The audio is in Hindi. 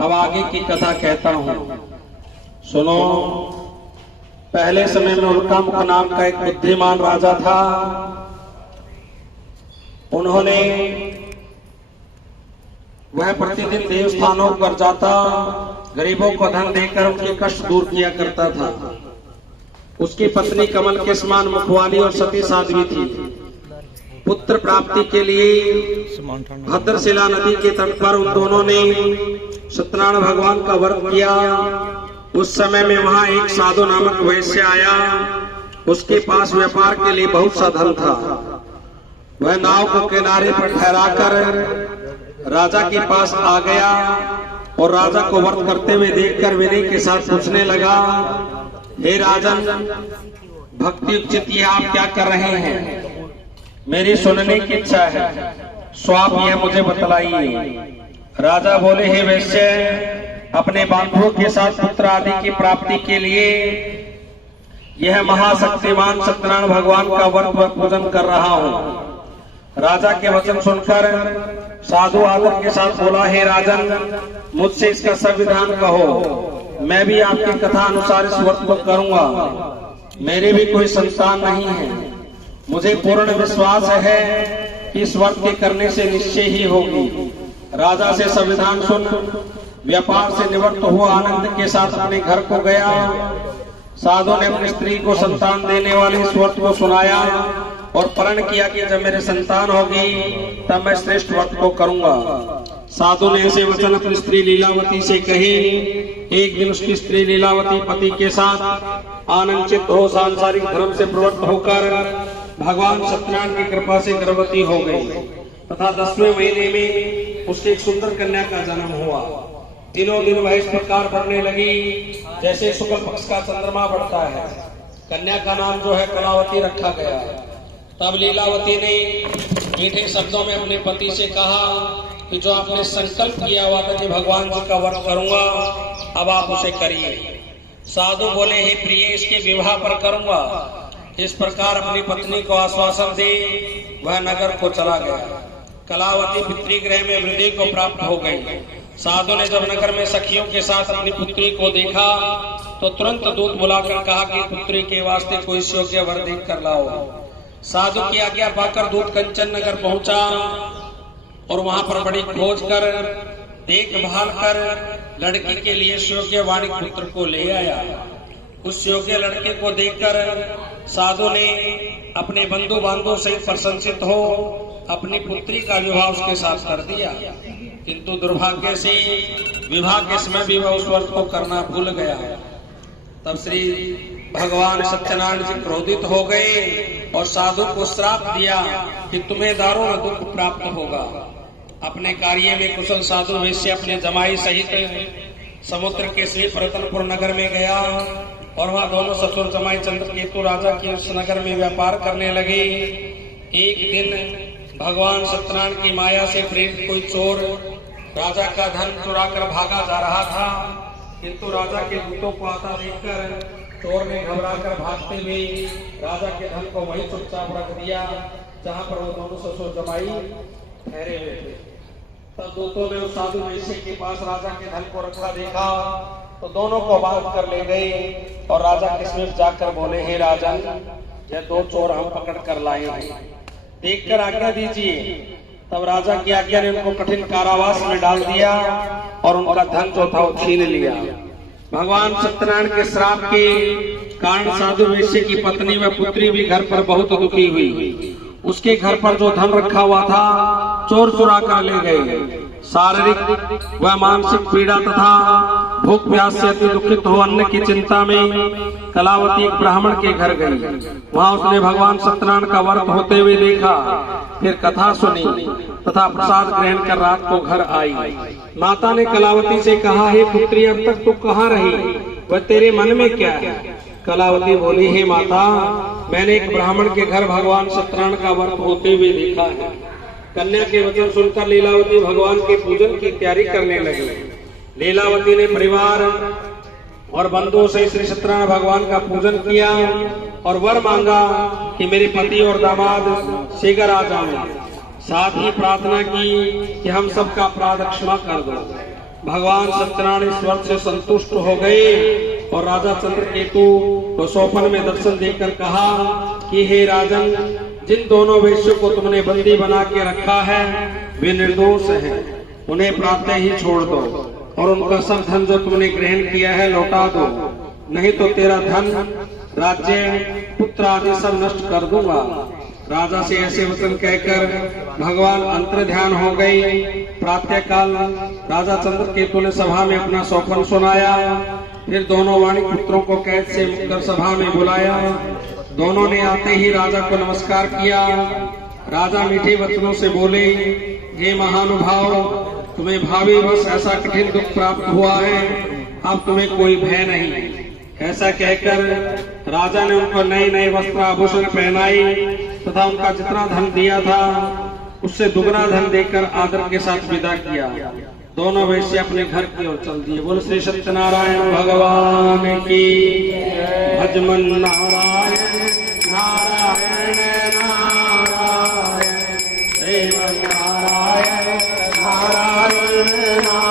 अब आगे की कथा कहता हूं, सुनो। पहले समय में उल्कामुख नाम का एक बुद्धिमान राजा था। उन्होंने वह प्रतिदिन देवस्थानों पर जाता, गरीबों को धन देकर उनके कष्ट दूर किया करता था। उसकी पत्नी कमल के समान मुखवाली और सती साध्वी थी। पुत्र प्राप्ति के लिए भद्रशिला नदी के तट पर उन दोनों ने सत्यनारायण भगवान का व्रत किया। उस समय में वहां एक साधु नामक वैश्य आया। उसके पास व्यापार के लिए बहुत सा धन था। वह नाव को किनारे पर ठहराकर राजा के पास आ गया और राजा को व्रत करते हुए देखकर विनय के साथ पूछने लगा, हे राजन, भक्ति उचित ये आप क्या कर रहे हैं? मेरी सुनने की इच्छा है, सो आप यह मुझे बतलाइए। राजा बोले, हे वैश्य, अपने बांधवों के साथ पुत्र आदि की प्राप्ति के लिए यह महाशक्तिमान सत्यनारायण भगवान का व्रत व पूजन कर रहा हूँ। राजा के वचन सुनकर साधु आदर के साथ बोला, हे राजन, मुझसे इसका संविधान कहो, मैं भी आपकी कथा अनुसार इस व्रत को करूंगा। मेरे भी कोई संतान नहीं है। मुझे पूर्ण विश्वास है कि इस व्रत के करने से निश्चय ही होगी। राजा से संविधान सुन व्यापार से निवृत्त हुआ आनंद के साथ अपने घर को गया। साधु ने अपनी स्त्री को संतान देने वाले इस व्रत को सुनाया और प्रण किया कि जब मेरे संतान होगी तब मैं श्रेष्ठ व्रत को करूंगा। साधु ने ऐसे वचन अपनी स्त्री लीलावती से कहे। एक दिन उसकी स्त्री लीलावती पति के साथ आनंदित हो सांसारिक धर्म से प्रवृत्त होकर भगवान सत्यनारायण की कृपा से गर्भवती हो गई तथा 10वें महीने में उससे एक सुंदर कन्या का जन्म हुआ। दिनों दिन वह इस प्रकार बढ़ने लगी जैसे शुक्ल पक्ष का चंद्रमा बढ़ता है। कन्या का नाम जो है कलावती रखा गया। तब लीलावती ने मीठे शब्दों में अपने पति से कहा कि जो आपने संकल्प किया हुआ था कि भगवान जी का व्रत करूंगा, अब आप उसे करिए। साधु बोले, हे प्रिय, इसके विवाह पर करूंगा। इस प्रकार अपनी पत्नी को आश्वासन दे वह नगर को चला गया। कलावती पितृगृह में वृद्धि को प्राप्त हो गई। साधु ने जब नगर में सखियों के साथ अपनी पुत्री को देखा तो तुरंत दूत बुलाकर कहा कि पुत्री के वास्ते कोई योग्य वर देख कर लाओ। साधु की आज्ञा पाकर दूत कंचन नगर पहुंचा और वहां पर बड़ी खोज कर देखभाल कर लड़की के लिए योग्य वाणिक पुत्र को ले आया। उस योग्य लड़के को देखकर साधु ने अपने बंधु बांधव से प्रशंसित हो अपनी पुत्री का विवाह उसके साथ कर दिया। किंतु दुर्भाग्य से विवाह के समय भी वह उस व्रत को करना भूल गया। तब श्री भगवान सत्यनारायण जी क्रोधित हो गए और साधु को श्राप दिया कि तुम्हें दारुण दुख प्राप्त होगा। अपने कार्य में कुशल साधु वैश्य अपने जमाई सहित समुद्र के श्री रतनपुर नगर में गया और वहां दोनों ससुर जमाई चंद्रकेतु राजा के उस नगर में व्यापार करने लगे। एक दिन भगवान सत्यनारायण की माया से प्रेरित कोई चोर राजा का धन चुराकर भागा जा रहा था, किंतु राजा के दूतों को आता देखकर चोर ने घबराकर भागते हुए राजा के धन को वहीं चुपचाप रख दिया जहां पर वो दोनों ससुर जमाई ठहरे हुए थे। तब दूतों ने उस साधु वैश्य के पास राजा के धन को रखा देखा तो दोनों को बांध कर ले गए और राजा के समीप जाकर बोले, हे राजन, यह 2 चोर हम पकड़ कर लाए हैं, देखकर आज्ञा दीजिए। तब राजा की आज्ञा ने उनको कठिन कारावास में डाल दिया और उनका धन जो था वो छीन लिया। भगवान सत्यनारायण के श्राप के कारण साधु वैश्य की पत्नी व पुत्री भी घर पर बहुत दुखी हुई। उसके घर पर जो धन रखा हुआ था चोर चुरा कर ले गए। शारीरिक व मानसिक पीड़ा तथा भूख प्यास से अति दुखित हो अन्न की चिंता में कलावती एक ब्राह्मण के घर गई। वहां उसने भगवान सत्यनारायण का व्रत होते हुए देखा, फिर कथा सुनी तथा प्रसाद ग्रहण कर रात को घर आई। माता ने कलावती से कहा, हे पुत्री, अब तक तू कहाँ रही? वह तेरे मन में क्या है? कलावती बोली, हे माता, मैंने एक ब्राह्मण के घर भगवान सत्यनारायण का व्रत होते हुए देखा है। कन्या के वचन सुनकर लीलावती भगवान के पूजन की तैयारी करने लगी। लीलावती ने परिवार और बंधुओं से श्री सत्यनारायण भगवान का पूजन किया और वर मांगा कि मेरे पति और दामाद शीघ्र आ जाएं। साथ ही प्रार्थना की कि हम सबका अपराध क्षमा कर दो। भगवान सत्यनारायण इस वर्ष से संतुष्ट हो गए और राजा चंद्रकेतु को स्वप्न में दर्शन देकर कहा कि हे राजन, जिन दोनों वेश्यों को तुमने बंदी बना के रखा है वे निर्दोष हैं, उन्हें प्रातः ही छोड़ दो और उनका सब धन जो तुमने ग्रहण किया है लौटा दो, नहीं तो तेरा धन, राज्य, पुत्र आदि सब नष्ट कर दूंगा। राजा से ऐसे वचन कहकर भगवान अंतर ध्यान हो गए। प्रातः काल राजा चंद्रकेतु ने सभा में अपना स्वप्न सुनाया। फिर दोनों वाणिक पुत्रों को कैद से मुक्त कर सभा में बुलाया। दोनों ने आते ही राजा को नमस्कार किया। राजा मीठे वचनों से बोले, हे महानुभाव, तुम्हें भावी वर्ष ऐसा कठिन दुख प्राप्त हुआ है, अब तुम्हें कोई भय नहीं। ऐसा कहकर राजा ने उनको नए नए वस्त्र आभूषण पहनाई तथा उनका जितना धन दिया था उससे दुगना धन देकर आदर के साथ विदा किया। दोनों वैश्य अपने घर की ओर चल दिए। बोल श्री सत्यनारायण भगवान की। भजमन नारायण नारायण नारायण, श्रीमन नारायण नारायण नारायण।